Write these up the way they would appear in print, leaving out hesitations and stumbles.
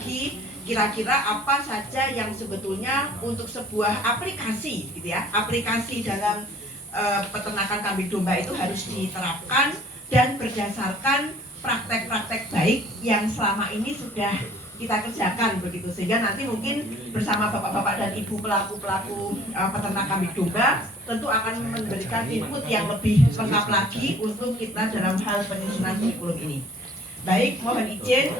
lagi kira-kira apa saja yang sebetulnya untuk sebuah aplikasi gitu ya, aplikasi dalam peternakan kambing domba itu harus diterapkan dan berdasarkan praktek-praktek baik yang selama ini sudah kita kerjakan begitu, sehingga nanti mungkin bersama bapak-bapak dan ibu pelaku-pelaku peternak kambing domba tentu akan memberikan input yang lebih lengkap lagi untuk kita dalam hal penyusunan kurikulum ini. Baik, mohon izin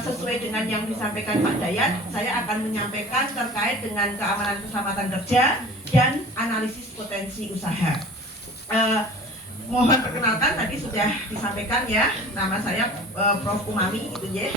sesuai dengan yang disampaikan Pak Dayat, saya akan menyampaikan terkait dengan keamanan keselamatan kerja dan analisis potensi usaha. Mohon perkenalkan, tadi sudah disampaikan ya, nama saya Prof. Umami itu ya,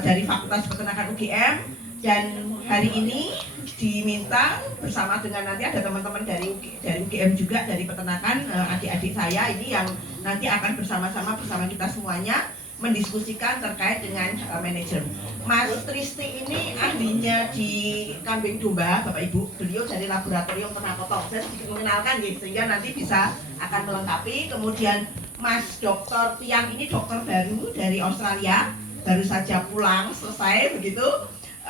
dari Fakultas Peternakan UGM, dan hari ini diminta bersama dengan nanti ada teman-teman dari UGM juga, dari peternakan, adik-adik saya ini yang nanti akan bersama-sama bersama kita semuanya mendiskusikan terkait dengan manajer. Mas Tristi ini ahlinya di kambing domba, Bapak Ibu. Beliau dari laboratorium ternak potong. Saya sedikit mengenalkan ya, sehingga nanti bisa akan melengkapi. Kemudian Mas Dr. Tiang ini dokter baru dari Australia, baru saja pulang selesai begitu.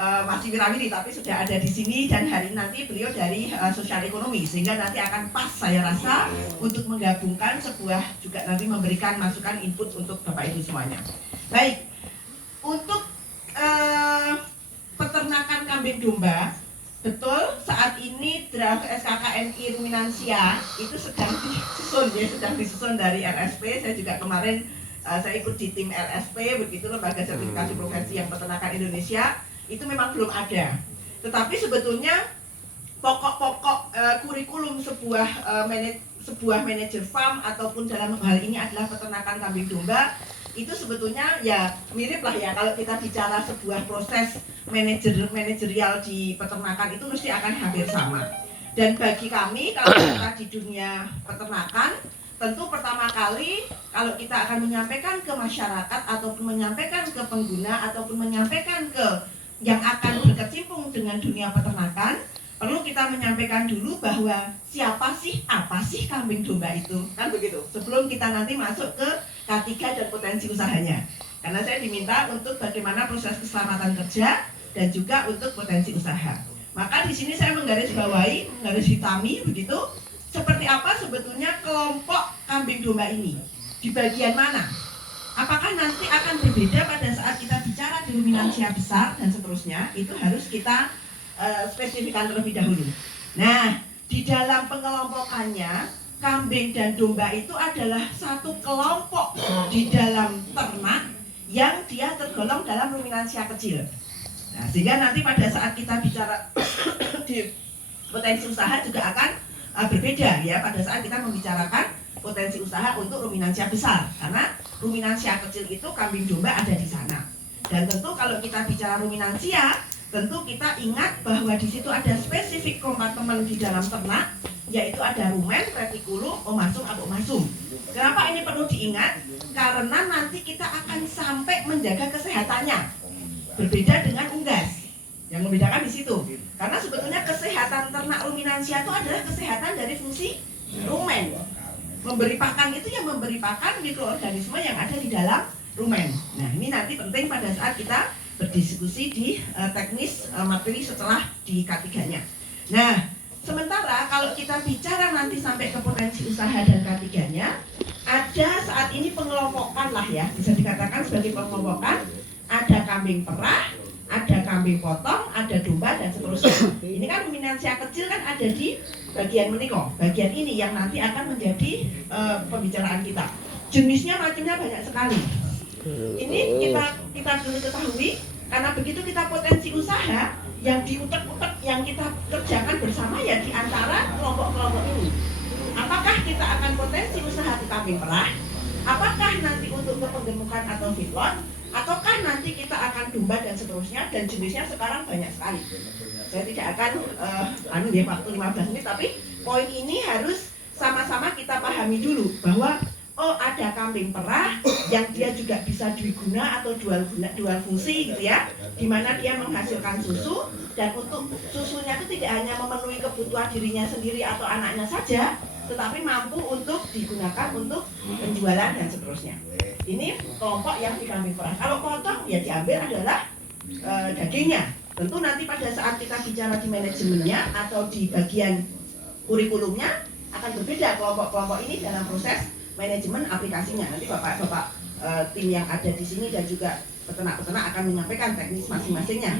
Masih wirawiri tapi sudah ada di sini, dan hari nanti beliau dari sosial ekonomi, sehingga nanti akan pas saya rasa untuk menggabungkan sebuah, juga nanti memberikan masukan input untuk Bapak Ibu semuanya. Baik, untuk peternakan kambing domba, betul saat ini draft SKKNI Ruminansia itu sedang disusun dari LSP. Saya juga kemarin saya ikut di tim LSP begitu, Lembaga Sertifikasi Profesi yang Peternakan Indonesia. Itu memang belum ada, tetapi sebetulnya pokok-pokok kurikulum sebuah manajer farm ataupun dalam hal ini adalah peternakan kambing domba, itu sebetulnya ya mirip lah ya, kalau kita bicara sebuah proses manajerial di peternakan itu mesti akan hampir sama. Dan bagi kami kalau kita di dunia peternakan, tentu pertama kali kalau kita akan menyampaikan ke masyarakat ataupun menyampaikan ke pengguna ataupun menyampaikan ke yang akan berkecimpung dengan dunia peternakan, perlu kita menyampaikan dulu bahwa siapa sih, apa sih kambing domba itu, kan begitu, sebelum kita nanti masuk ke K3 dan potensi usahanya. Karena saya diminta untuk bagaimana proses keselamatan kerja dan juga untuk potensi usaha. Maka di sini saya menggarisbawahi, menggarisbitami begitu, seperti apa sebetulnya kelompok kambing domba ini, di bagian mana? Apakah nanti akan berbeda pada saat kita bicara di ruminansia besar dan seterusnya, itu harus kita spesifikkan terlebih dahulu. Nah, di dalam pengelompokannya, kambing dan domba itu adalah satu kelompok di dalam ternak yang dia tergolong dalam ruminansia kecil. Nah, sehingga nanti pada saat kita bicara di potensi usaha juga akan berbeda ya, pada saat kita membicarakan potensi usaha untuk ruminansia besar, karena ruminansia kecil itu kambing domba ada di sana. Dan tentu kalau kita bicara ruminansia, tentu kita ingat bahwa di situ ada spesifik kompartemen di dalam ternak, yaitu ada rumen, retikulum, omasum, abomasum. Kenapa ini perlu diingat? Karena nanti kita akan sampai menjaga kesehatannya. Berbeda dengan unggas. Yang membedakan di situ. Karena sebetulnya kesehatan ternak ruminansia itu adalah kesehatan dari fungsi rumen. Memberi pakan itu yang memberi pakan mikroorganisme yang ada di dalam rumen. Nah, ini nanti penting pada saat kita berdiskusi di teknis materi setelah di K3-nya. Nah, sementara kalau kita bicara nanti sampai ke potensi usaha dan K3-nya, ada saat ini pengelompokan lah ya, bisa dikatakan sebagai pengelompokan, ada kambing perah, ada kambing potong, ada domba dan seterusnya. Ini kan ruminansia kecil kan ada di bagian menikah, bagian ini yang nanti akan menjadi pembicaraan kita. Jenisnya macamnya banyak sekali. Ini kita dulu ketahui, karena begitu kita potensi usaha yang diutek-utek yang kita kerjakan bersama ya di antara kelompok-kelompok ini. Apakah kita akan potensi usaha di kambing perah? Apakah nanti untuk penggemukan atau feedlot? Ataukah nanti kita akan domba dan seterusnya, dan jenisnya sekarang banyak sekali. Saya tidak akan waktu 15 menit, tapi poin ini harus sama-sama kita pahami dulu bahwa oh ada kambing perah yang dia juga bisa dwiguna atau dual fungsi gitu ya, dimana dia menghasilkan susu, dan untuk susunya itu tidak hanya memenuhi kebutuhan dirinya sendiri atau anaknya saja, tetapi mampu untuk digunakan untuk penjualan dan seterusnya. Ini kelompok yang di kambing perah. Kalau potong ya diambil adalah dagingnya. Tentu nanti pada saat kita bicara di manajemennya atau di bagian kurikulumnya akan berbeda kelompok-kelompok ini dalam proses manajemen aplikasinya. Nanti bapak-bapak tim yang ada di sini dan juga peternak-peternak akan menyampaikan teknis masing-masingnya.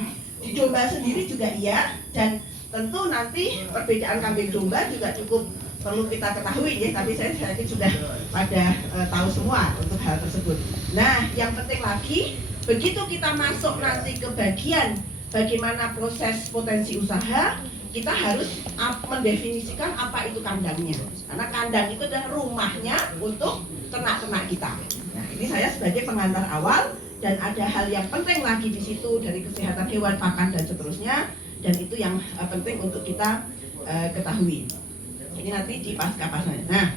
Di domba sendiri juga iya, dan tentu nanti perbedaan kambing domba juga cukup perlu kita ketahui ya, tapi saya yakin sudah pada tahu semua untuk hal tersebut. Nah, yang penting lagi, begitu kita masuk nanti ke bagian bagaimana proses potensi usaha, kita harus mendefinisikan apa itu kandangnya. Karena kandang itu adalah rumahnya untuk ternak-ternak kita. Nah, ini saya sebagai pengantar awal, dan ada hal yang penting lagi di situ dari kesehatan hewan, pakan dan seterusnya, dan itu yang penting untuk kita ketahui. Ini nanti di pasca-pasca. Nah,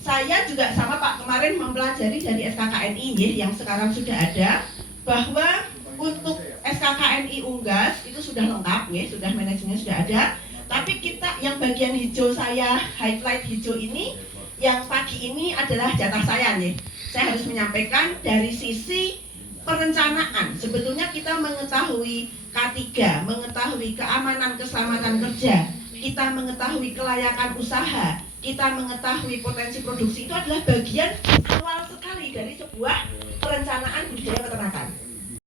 saya juga sama Pak kemarin mempelajari dari SKKNI yang sekarang sudah ada, bahwa untuk SKKNI Unggas itu sudah lengkap ya, sudah manajemennya sudah ada. Tapi kita yang bagian hijau saya highlight hijau ini, yang pagi ini adalah jatah saya nih. Saya harus menyampaikan dari sisi perencanaan. Sebetulnya kita mengetahui K3, mengetahui keamanan keselamatan kerja, kita mengetahui kelayakan usaha, kita mengetahui potensi produksi, itu adalah bagian awal sekali dari sebuah perencanaan budidaya peternakan.